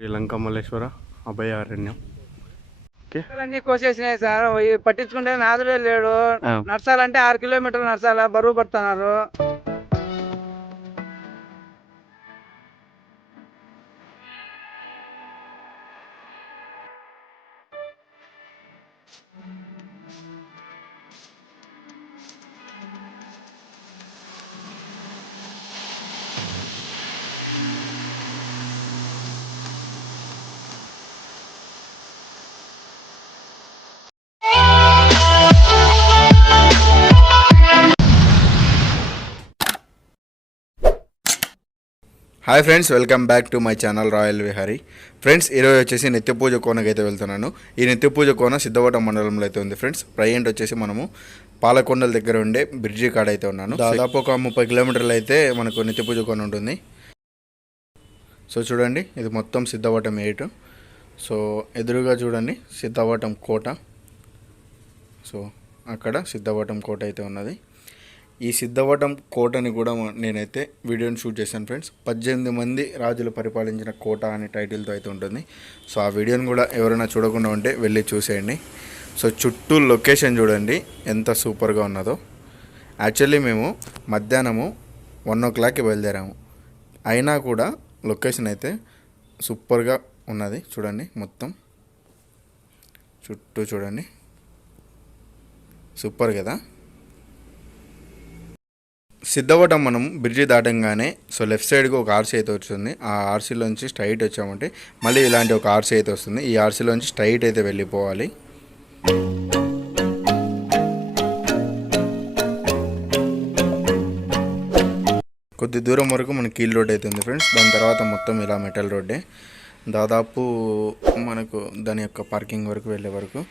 శ్రీలంక మల్లేశ్వర అభయారణ్యం. అన్ని కోసేసినాయి సార్. పట్టించుకుంటే నాదుడే లేడు. నడచాలంటే 6 కిలోమీటర్లు నడచాలా, బరువు పడుతున్నారు. Hi friends, welcome back to my channel royal Vihari. Friends, ఈరోజు వచ్చేసి నిత్య పూజ కోనకి అయితే వెళ్తున్నాను. ఈ నిత్య పూజ కోన సిద్ధవటం మండలంలో అయితే ఉంది ఫ్రెండ్స్. ప్రజెంట్ వచ్చేసి మనము పాలకొండల దగ్గర ఉండే బ్రిడ్జి కాడ అయితే ఉన్నాను. దాదాపు ఒక 30 కిలోమీటర్లు అయితే మనకు నిత్య పూజ కోన ఉంటుంది. సో చూడండి, ఇది మొత్తం సిద్ధవటం 8. సో ఎదురుగా చూడండి సిద్ధవటం కోట. సో అక్కడ సిద్ధవటం కోట అయితే ఉన్నది. ఈ సిద్ధవటం కోటని కూడా నేనైతే వీడియోని షూట్ చేశాను ఫ్రెండ్స్. 18 మంది రాజులు పరిపాలించిన కోట అనే టైటిల్తో అయితే ఉంటుంది. సో ఆ వీడియోని కూడా ఎవరైనా చూడకుండా ఉంటే వెళ్ళి చూసేయండి. సో చుట్టూ లొకేషన్ చూడండి ఎంత సూపర్గా ఉన్నదో. యాక్చువల్లీ మేము మధ్యాహ్నము 1 o'clockకి బయలుదేరాము, అయినా కూడా లొకేషన్ అయితే సూపర్గా ఉన్నది. చూడండి మొత్తం చుట్టూ చూడండి, సూపర్ కదా. సిద్ధవటం మనం బ్రిడ్జి దాటంగానే సో లెఫ్ట్ సైడ్కి ఒక ఆర్సీ అయితే వస్తుంది. ఆ ఆర్సీలోంచి స్ట్రైట్ వచ్చామంటే మళ్ళీ ఇలాంటి ఒక ఆర్సీ అయితే వస్తుంది. ఈ ఆర్సీలోంచి స్ట్రైట్ అయితే వెళ్ళిపోవాలి. కొద్ది దూరం వరకు మనకి కీల్ రోడ్ అయితే ఉంది ఫ్రెండ్స్. దాని తర్వాత మొత్తం ఇలా మెటల్ రోడ్డే. దాదాపు మనకు దాని యొక్క పార్కింగ్ వరకు వెళ్ళే వరకు.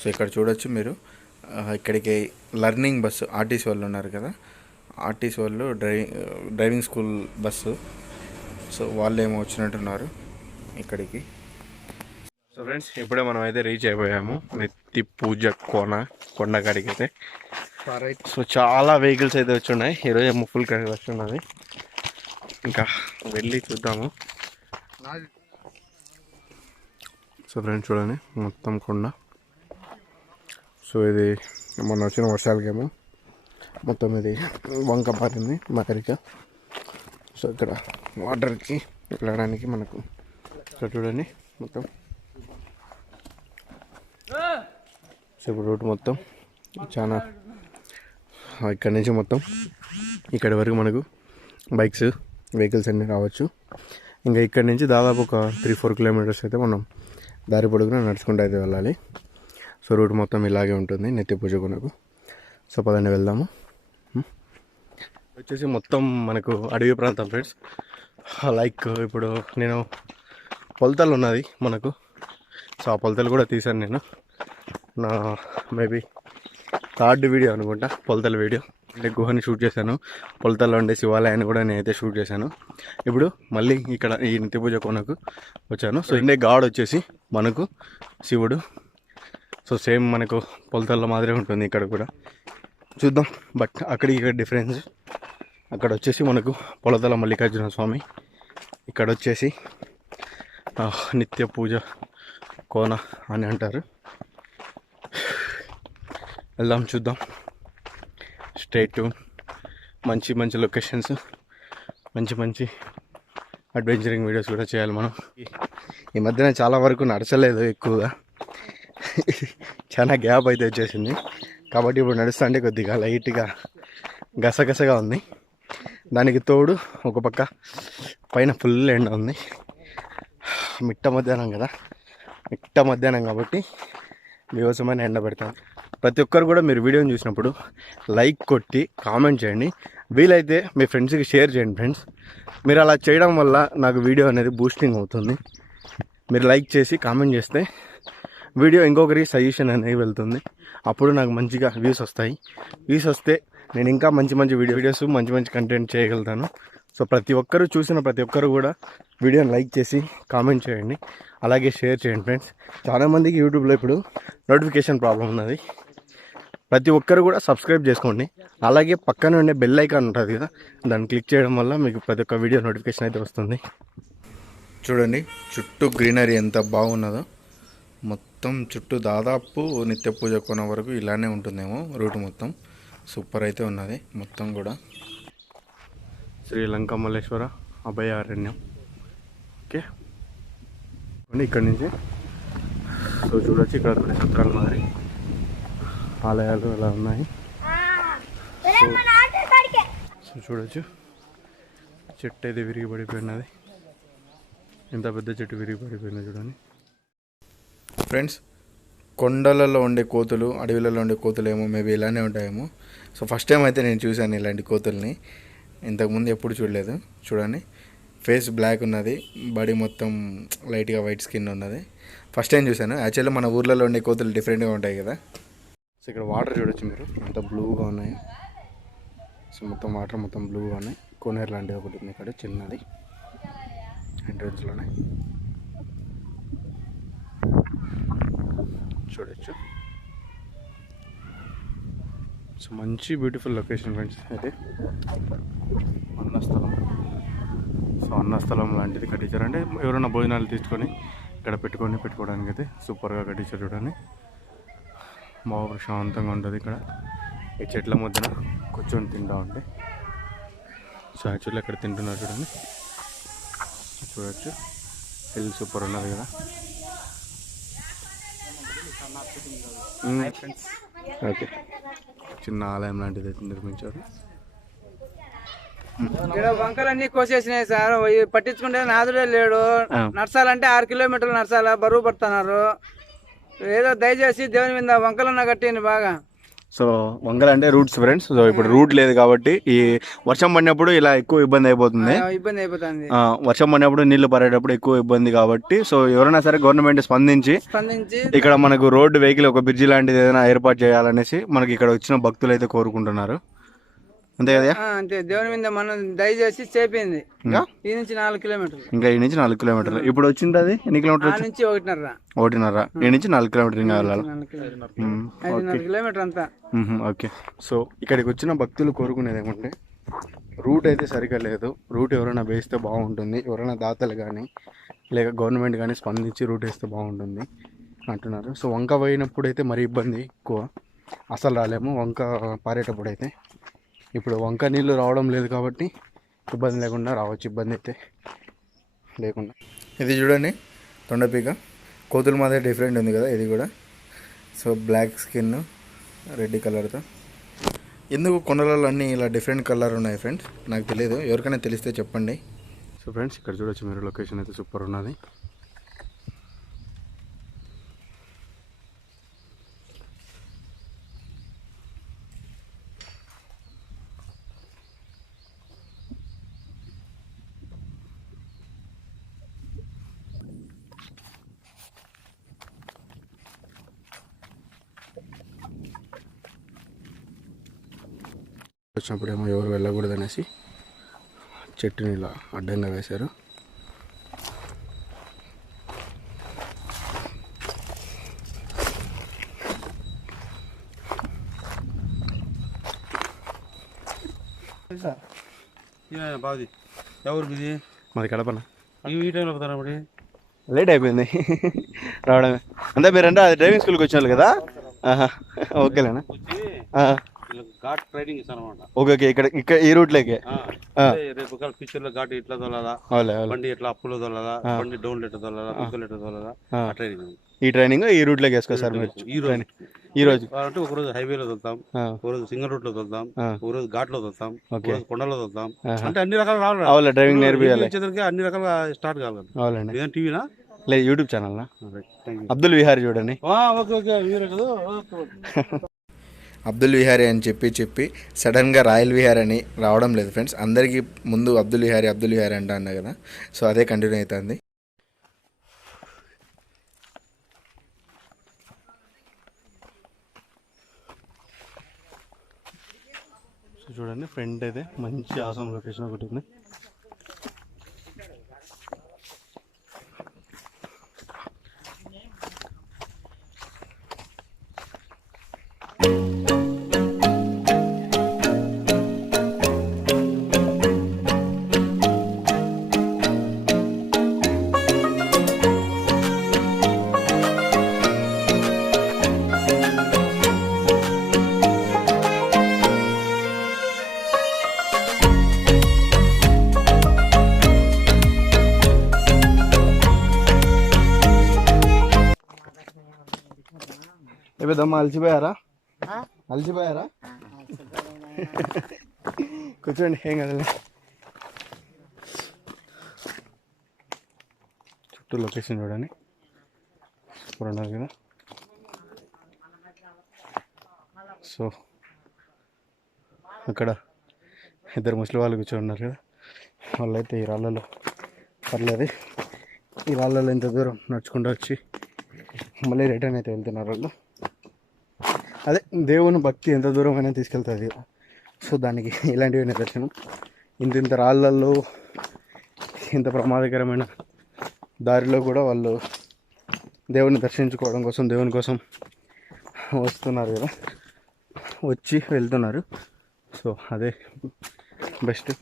సో ఇక్కడ చూడొచ్చు మీరు, ఇక్కడికి లర్నింగ్ బస్సు ఆర్టీసీ వాళ్ళు ఉన్నారు కదా, ఆర్టీసీ వాళ్ళు డ్రైవింగ్ స్కూల్ బస్సు. సో వాళ్ళు ఏమో వచ్చినట్టున్నారు ఇక్కడికి. సో ఫ్రెండ్స్, ఇప్పుడే మనం అయితే రీచ్ అయిపోయాము నిత్య పూజ కొండకాడికి అయితే. సో చాలా వెహికల్స్ అయితే వచ్చి ఉన్నాయి. ఈరోజు ఫుల్ రష్ ఉన్నది. ఇంకా వెళ్ళి చూద్దాము. సో ఫ్రెండ్స్ చూడండి మొత్తం కొండ. సో ఇది మొన్న వచ్చిన వర్షాలకేమో మొత్తం ఇది వంక పారింది మకరిక. సో ఇక్కడ వాటర్కి వెళ్ళడానికి మనకు ఇక్కడ చూడండి మొత్తం. సో ఇప్పుడు రూట్ మొత్తం చాలా ఇక్కడ నుంచి మొత్తం ఇక్కడి వరకు మనకు బైక్స్ వెహికల్స్ అన్నీ రావచ్చు. ఇంకా ఇక్కడ నుంచి దాదాపు ఒక 3-4 కిలోమీటర్స్ అయితే మనం దారి పొడుగున నడుచుకుంటూ అయితే వెళ్ళాలి. సో రూట్ మొత్తం ఇలాగే ఉంటుంది నిత్య పూజ కొనకు. సో పదండి వెళ్దాము. వచ్చేసి మొత్తం మనకు అడవి ప్రాంతం ఫ్రెండ్స్. లైక్ ఇప్పుడు నేను పొలతలు ఉన్నది మనకు. సో ఆ పొలతలు కూడా తీశాను నేను. నా మేబీ 3rd వీడియో అనుకుంటా పొలతల వీడియో. అంటే గుహని షూట్ చేశాను, పొలతల్లో ఉండే శివాలయాన్ని కూడా నేనైతే షూట్ చేశాను. ఇప్పుడు మళ్ళీ ఇక్కడ ఈ నిత్య పూజ కోనకు వచ్చాను. సో ఇండే గాడ్ వచ్చేసి మనకు శివుడు. సో సేమ్ మనకు పొలతల్లో మాదిరే ఉంటుంది ఇక్కడ కూడా. చూద్దాం, బట్ అక్కడికి ఇక్కడ డిఫరెన్స్. అక్కడ వచ్చేసి మనకు పొలతల మల్లికార్జున స్వామి, ఇక్కడ వచ్చేసి నిత్య పూజ కోన అని అంటారు. వెళ్దాం చూద్దాం. స్ట్రైట్ మంచి మంచి లొకేషన్స్, మంచి అడ్వెంచరింగ్ వీడియోస్ కూడా చేయాలి మనం. ఈ మధ్యన చాలా వరకు నడచలేదు ఎక్కువగా, చాలా గ్యాప్ అయితే వచ్చేసింది. కాబట్టి ఇప్పుడు నడుస్తుంటే కొద్దిగా లైట్గా గసగసగా ఉంది. దానికి తోడు ఒక పక్క పైన ఫుల్ ఎండ ఉంది. మిట్ట మధ్యాహ్నం కదా, మిట్ట మధ్యాహ్నం కాబట్టి వ్యవసాయమైన ఎండ పెడతాను. ప్రతి ఒక్కరు కూడా మీరు వీడియోని చూసినప్పుడు లైక్ కొట్టి కామెంట్ చేయండి. వీలైతే మీ ఫ్రెండ్స్కి షేర్ చేయండి ఫ్రెండ్స్. మీరు అలా చేయడం వల్ల నాకు వీడియో అనేది బూస్టింగ్ అవుతుంది. మీరు లైక్ చేసి కామెంట్ చేస్తే వీడియో ఇంకొకరికి సజెషన్ అనేది వెళ్తుంది. అప్పుడు నాకు మంచిగా వ్యూస్ వస్తాయి. వ్యూస్ వస్తే నేను ఇంకా మంచి వీడియోస్ మంచి కంటెంట్ చేయగలుగుతాను. సో ప్రతి ఒక్కరు చూసిన ప్రతి ఒక్కరు కూడా వీడియోని లైక్ చేసి కామెంట్ చేయండి, అలాగే షేర్ చేయండి ఫ్రెండ్స్. చాలామందికి యూట్యూబ్లో ఇప్పుడు నోటిఫికేషన్ ప్రాబ్లం ఉన్నది. ప్రతి ఒక్కరు కూడా సబ్స్క్రైబ్ చేసుకోండి. అలాగే పక్కన ఉండే బెల్ ఐకాన్ ఉంటుంది కదా, దాన్ని క్లిక్ చేయడం వల్ల మీకు ప్రతి ఒక్క వీడియో నోటిఫికేషన్ అయితే వస్తుంది. చూడండి చుట్టూ గ్రీనరీ ఎంత బాగున్నదో. మొత్తం చుట్టూ దాదాపు నిత్య పూజ కోన వరకు ఇలానే ఉంటుందేమో రూట్ మొత్తం. సూపర్ అయితే ఉన్నది మొత్తం కూడా. శ్రీలంక మల్లేశ్వర అభయారణ్యం. ఓకే, ఇక్కడ నుంచి సో చూడొచ్చు, ఇక్కడ కొన్ని సత్రాలు మాదిరి ఆలయాలు ఇలా ఉన్నాయి. సో చూడొచ్చు, చెట్టు అయితే విరిగి పడిపోయినది. ఎంత పెద్ద చెట్టు విరిగి పడిపోయింది చూడండి ఫ్రెండ్స్. కొండలలో ఉండే కోతులు, అడవిలలో ఉండే కోతులు ఏమో మేబీ ఇలానే ఉంటాయేమో. సో ఫస్ట్ టైం అయితే నేను చూశాను ఇలాంటి కోతుల్ని. ఇంతకుముందు ఎప్పుడు చూడలేదు. చూడండి, ఫేస్ బ్లాక్ ఉన్నది, బాడీ మొత్తం లైట్గా వైట్ స్కిన్ ఉన్నది. ఫస్ట్ టైం చూశాను. యాక్చువల్లీ మన ఊర్లలో ఉండే కోతులు డిఫరెంట్గా ఉంటాయి కదా. సో ఇక్కడ వాటర్ చూడొచ్చు మీరు, అంత బ్లూగా ఉన్నాయి. సో మొత్తం వాటర్ మొత్తం బ్లూగా ఉన్నాయి. కోనేరు లాంటిది ఒకటి ఉంది ఇక్కడ చిన్నది ఎంట్రన్స్లోనే చూడొచ్చు. సో మంచి బ్యూటిఫుల్ లొకేషన్ ఫ్రెండ్స్. అయితే అన్నస్థలం. సో అన్నస్థలం లాంటిది కట్టించారు, అంటే ఎవరైనా భోజనాలు తీసుకొని ఇక్కడ పెట్టుకోవడానికి అయితే సూపర్గా కట్టించారు చూడండి. బాగా ప్రశాంతంగా ఉంటుంది ఇక్కడ. ఈ చెట్ల మధ్యన కూర్చొని తింటా ఉంటే. సో యాక్చువల్లీ ఇక్కడ తింటున్నారు చూడండి, చూడొచ్చు. హిల్ సూపర్ ఉన్నది కదా. ఓకే, చిన్న ఆలయం లాంటిది నిర్మించారు. ఇక్కడ వంకలన్నీ కోసేసినాయి సార్, పట్టించుకుంటే నాదుడే లేడు. నడచాలంటే 6 కిలోమీటర్లు నడచాలా, బరువు పడుతున్నారు. ఏదో దయచేసి దేవుని మీద వంకలన్నా కట్టింది బాగా. సో వంగల అంటే రూట్స్ ఫ్రెండ్స్. సో ఇప్పుడు రూట్ లేదు కాబట్టి ఈ వర్షం పడినప్పుడు ఇలా ఎక్కువ ఇబ్బంది అయిపోతుంది. వర్షం పడినప్పుడు నీళ్లు పడేటప్పుడు ఎక్కువ ఇబ్బంది కాబట్టి సో ఎవరైనా సరే గవర్నమెంట్ స్పందించి ఇక్కడ మనకు రోడ్డు వెహికల్ ఒక బ్రిడ్జి లాంటిది ఏదైనా ఏర్పాటు చేయాలనేసి మనకి ఇక్కడ వచ్చిన భక్తులు అయితే కోరుకుంటున్నారు. అంతే కదా? అంతే, దేవుని మీద మనం దయచేసి చేపింది. ఈ నుంచి 4 కిలోమీటర్లు, ఇంకా ఈ నుంచి 4 కిలోమీటర్లు. ఇప్పుడు వచ్చింది అది ఎన్ని కిలోమీటర్లు? నుంచి 1.5 ఈ నుంచి 4 కిలోమీటర్లు ఇంకా వెళ్ళాలి. 5.5 కిలోమీటర్ అంతా. ఓకే, సో ఇక్కడికి వచ్చిన భక్తులు కోరుకునేది ఏమంటే రూట్ అయితే సరిగా లేదు. రూట్ ఎవరైనా వేస్తే బాగుంటుంది, ఎవరైనా దాతలు కానీ లేక గవర్నమెంట్ కానీ స్పందించి రూట్ వేస్తే బాగుంటుంది అంటున్నారు. సో వంక పోయినప్పుడు అయితే మరీ ఇబ్బంది ఎక్కువ, అసలు రాలేము. వంక పారేటప్పుడు అయితే ఇప్పుడు వంక నీళ్ళు రావడం లేదు కాబట్టి ఇబ్బంది లేకుండా రావచ్చు, ఇబ్బంది అయితే లేకుండా. ఇది చూడండి తొండపీక, కోతుల మాదిరి డిఫరెంట్ ఉంది కదా ఇది కూడా. సో బ్లాక్ స్కిన్, రెడ్ కలర్తో. ఎందుకు కొండలలో అన్నీ ఇలా డిఫరెంట్ కలర్ ఉన్నాయి ఫ్రెండ్స్? నాకు తెలియదు, ఎవరికైనా తెలిస్తే చెప్పండి. సో ఫ్రెండ్స్ ఇక్కడ చూడొచ్చు మీరు, లొకేషన్ అయితే సూపర్ ఉన్నది. వచ్చినప్పుడేమో ఎవరు వెళ్ళకూడదు అనేసి చెట్టుని ఇలా అడ్డంగా వేశారు. మాది కడపన. లేట్ అయిపోయింది రావడమే. అంటే మీరంటే అది డ్రైవింగ్ స్కూల్కి వచ్చిన కదా. ఓకేలేనా? ఘాట్ ట్రైనింగ్ ఇస్తాను అనమాట. ఓకే ఓకే, ఇక్కడ ఈ రూట్ లోకి రేపు ఫ్యూచర్ లో ఘాట్ ఎట్లా తోలాలా, బండి ఎట్లా అప్పులో తోలాలా, బండి డౌన్ ఎట్లా తోలాలా, కుక్కలు ఎట్లా తోలాలా, ట్రైనింగ్. ఈ ట్రైనింగ్ ఈ రూట్ లోకి వేసుకోసారు మీరు. ఈ రోజు అంటే ఒక రోజు హైవేలో తోలుతాం, ఒక రోజు సింగల్ రూట్ లో తోలుతాం, ఒక రోజు ఘాట్ లో తోలుతాం, ఒక రోజు కొండలో తోలుతాం. అంటే అన్ని రకాలు రావాలి, డ్రైవింగ్ నేర్పియాలి, అన్ని రకాలుగా స్టార్ట్ కావాలి. అవునండి. టీవీనా లేదు, యూట్యూబ్ ఛానల్ అబ్దుల్ విహారీ చూడండి. ఓకే ఓకే, మీరే కదా. అబ్దుల్ విహారీ అని చెప్పి సడన్గా రాయల్ విహారీ అని రావడం లేదు ఫ్రెండ్స్. అందరికీ ముందు అబ్దుల్ విహారీ అంటా అన్నా కదా. సో అదే కంటిన్యూ అవుతుంది. సో చూడండి ఫ్రంట్ అయితే మంచి ఆసం లొకేషన్ ఒకటి ఉంది. ఏ పెద్దమ్మ అలసిపోయారా? అలసిపోయారా? కూర్చోండి, ఏం కదలే. చుట్టూ లొకేషన్ చూడండి, సూపర్ ఉన్నారు కదా. సో అక్కడ ఇద్దరు ముసలి వాళ్ళు కూర్చొని ఉన్నారు కదా, వాళ్ళైతే ఈ రాళ్ళలో పర్లేదు, ఈ రాళ్ళలో ఇంత దూరం నడుచుకుంటూ వచ్చి మళ్ళీ రిటర్న్ అయితే వెళ్తున్నారు వాళ్ళు. అదే దేవుని భక్తి ఎంత దూరం అయినా తీసుకెళ్తుంది. సో దానికి ఇలాంటివి నిదర్శనం. ఇంత రాళ్ళల్లో ఇంత ప్రమాదకరమైన దారిలో కూడా వాళ్ళు దేవుని దర్శించుకోవడం కోసం, దేవుని కోసం వస్తున్నారు కదా, వచ్చి వెళ్తున్నారు. సో అదే బెస్ట్.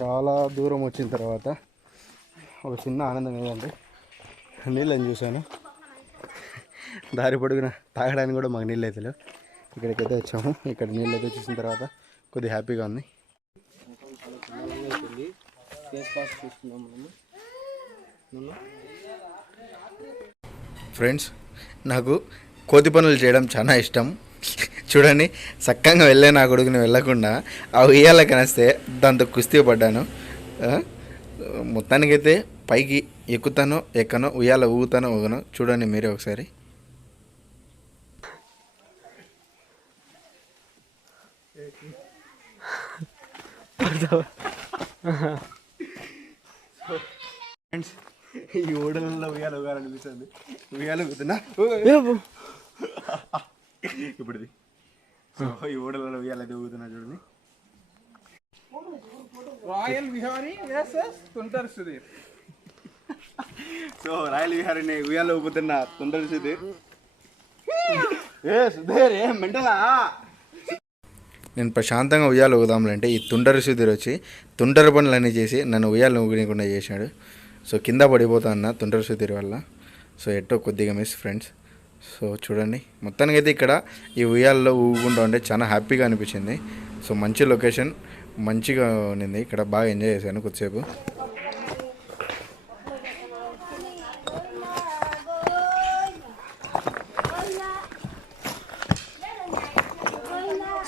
చాలా దూరం వచ్చిన తర్వాత ఒక చిన్న ఆనందం ఏంటంటే నీళ్ళని చూశాను. దారి పొడుగున తాగడానికి కూడా మాకు నీళ్ళు అయితే లేవు. ఇక్కడికైతే వచ్చాము. ఇక్కడ నీళ్ళు అయితే చూసిన తర్వాత కొద్దిగా హ్యాపీగా ఉంది. ఫ్రెండ్స్, నాకు కోతి పనులు చేయడం చాలా ఇష్టం. చూడండి, చక్కగా వెళ్ళే నా కొడుకుని వెళ్ళకుండా ఆ ఉయ్యాల కనిస్తే దాంతో కుస్తీ పడ్డాను. మొత్తానికైతే పైకి ఎక్కుతానో ఎక్కనో, ఉయ్యాల ఊగుతానో ఊగనో చూడండి మీరే ఒకసారి. ఫ్రెండ్స్, ఈ ఓడలలో ఉయ్యాల ఊగాలనిపిస్తుంది. ఉయ్యాల ఊగుతున్నా ఇప్పుడు ఈ ఓడలలో ఉయ్యాలైతే ఊగుతున్నా చూడండి. రాయల్ విహారీ వర్సెస్ తుంటరి సుధీర్. సో రాయల్ విహారీని ఉయ్యాల ఊపుతున్న తుంటరి సుధీర్. ఏ సుధీర్, ఏం మెంటలా? నేను ప్రశాంతంగా ఉయ్యాలు ఊదాంలంటే ఈ తుంటరి సుధీర్ వచ్చి తుంటరి పనులన్నీ చేసి నన్ను ఉయ్యాలు ఊగనీయకుండా చేశాడు. సో కింద పడిపోతా అన్న తుంటరి సుధీర్ వల్ల. సో ఎట్టో కొద్దిగా మిస్ ఫ్రెండ్స్. సో చూడండి, మొత్తానికైతే ఇక్కడ ఈ ఉయ్యాలలో ఊగుకుంటూ ఉంటే చాలా హ్యాపీగా అనిపించింది. సో మంచి లొకేషన్, మంచిగా ఉండింది. ఇక్కడ బాగా ఎంజాయ్ చేశాను కొద్దిసేపు.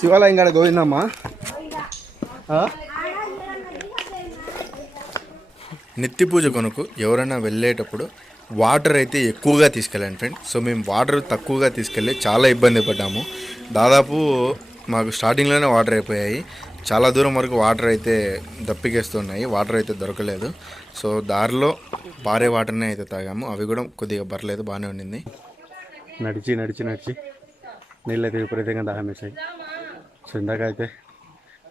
శివాలయం కాడ గోవిందమ్మ. నెత్తి పూజ కొనుక్కు ఎవరైనా వెళ్ళేటప్పుడు వాటర్ అయితే ఎక్కువగా తీసుకెళ్ళండి ఫ్రెండ్. సో మేము వాటర్ తక్కువగా తీసుకెళ్ళి చాలా ఇబ్బంది పడ్డాము. దాదాపు మాకు స్టార్టింగ్లోనే వాటర్ అయిపోయాయి. చాలా దూరం వరకు వాటర్ అయితే దప్పికేస్తున్నాయి, వాటర్ అయితే దొరకలేదు. సో దారిలో పారే వాటర్నే అయితే తాగాము. అవి కూడా కొద్దిగా పర్లేదు, బాగానే ఉండింది. నడిచి నడిచి నడిచి నీళ్ళు అయితే విపరీతంగా దాహం వేసాయి. సో ఇందాక అయితే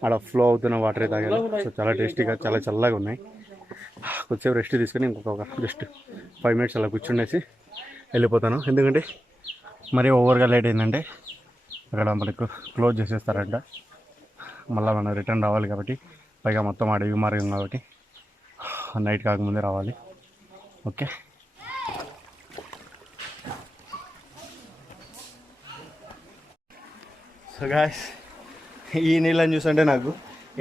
ఆడ ఫ్లో అవుతున్న వాటర్ తాగాను. సో చాలా టేస్టీగా, చాలా చల్లగా ఉన్నాయి. కొద్దిసేపు రెస్ట్ తీసుకొని ఇంకొక జస్ట్ 5 minutes అలా కూర్చుండేసి వెళ్ళిపోతాను. ఎందుకంటే మరీ ఓవర్గా లేట్ అయిందంటే అక్కడ మనకు క్లోజ్ చేసేస్తారంట. మళ్ళీ మనం రిటర్న్ రావాలి కాబట్టి, పైగా మొత్తం అడవి మార్గం కాబట్టి నైట్ కాకముందే రావాలి. ఓకే, సో గాయ్స్, ఈ నీళ్ళని చూస్తుంటే నాకు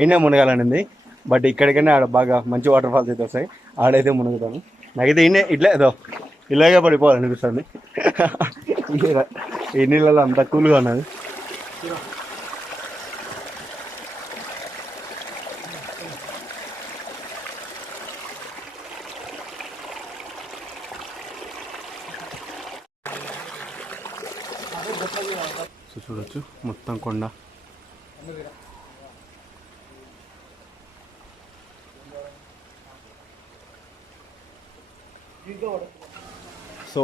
ఎండే మునగాలనింది. బట్ ఇక్కడికైనా ఆడ బాగా మంచి వాటర్ ఫాల్స్ అయితే వస్తాయి, ఆడైతే మునుగుతాను. నాకైతే ఇట్లే ఏదో ఇలాగే పడిపోవాలనిపిస్తుంది. ఈ నీళ్ళలో అంత కూల్గా ఉన్నది. సో చూడొచ్చు మొత్తం కొండ. సో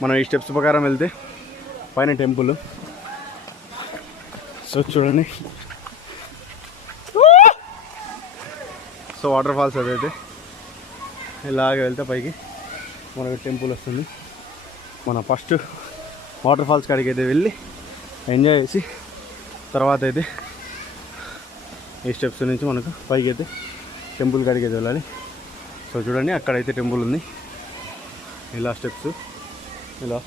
మనం ఈ స్టెప్స్ ప్రకారం వెళ్తే పైన టెంపుల్. సో చూడండి, సో వాటర్ ఫాల్స్ అదైతే ఇలాగ వెళ్తే పైకి మనకు టెంపుల్ వస్తుంది. మన ఫస్ట్ వాటర్ ఫాల్స్ కాడికి అయితే వెళ్ళి ఎంజాయ్ చేసి తర్వాత అయితే ఈ స్టెప్స్ నుంచి మనకు పైకి అయితే టెంపుల్ కాడికి అయితే వెళ్ళాలి. సో చూడండి, అక్కడైతే టెంపుల్ ఉంది. ఇలా స్టెప్స్ ఇలా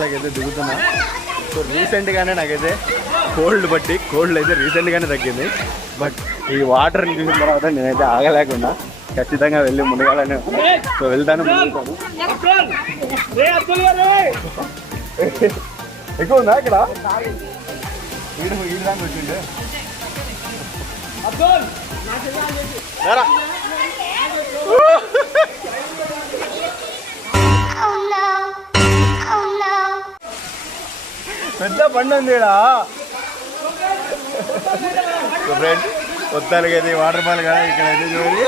వాటర్లోకి అయితే దిగుతున్నా. సో రీసెంట్గానే నాకైతే కోల్డ్ అయితే రీసెంట్గానే తగ్గింది. బట్ ఈ వాటర్ని చూసిన తర్వాత నేనైతే ఆగలేకుండా ఖచ్చితంగా వెళ్ళి మునగాలని. సో వెళ్తాను. ఎక్కువ ఉందా ఇక్కడ? ఈడు దానికి వచ్చిండే. పెద్ద బండి ఉంది ఇక్కడ. ఫ్రెండ్ మొత్తానికి అయితే వాటర్ ఫాల్ కదా ఇక్కడ అయితే చూడండి.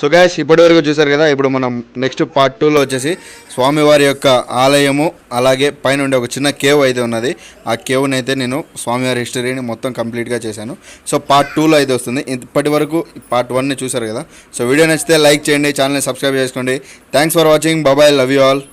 సో గైస్ ఇప్పటివరకు చూసారు కదా. ఇప్పుడు మనం నెక్స్ట్ పార్ట్ 2లో వచ్చేసి స్వామివారి యొక్క ఆలయము అలాగే పైన ఉండే ఒక చిన్న కేవ్ అయితే ఉన్నది. ఆ కేవ్ని అయితే నేను స్వామివారి హిస్టరీని మొత్తం కంప్లీట్గా చేశాను. సో పార్ట్ 2లో అయితే వస్తుంది. ఇప్పటి వరకు పార్ట్ 1ని చూసారు కదా. సో వీడియో నచ్చితే లైక్ చేయండి, ఛానల్ని సబ్స్క్రైబ్ చేసుకోండి. Thanks for watching. బాబాయ్, లవ్ యూ ఆల్.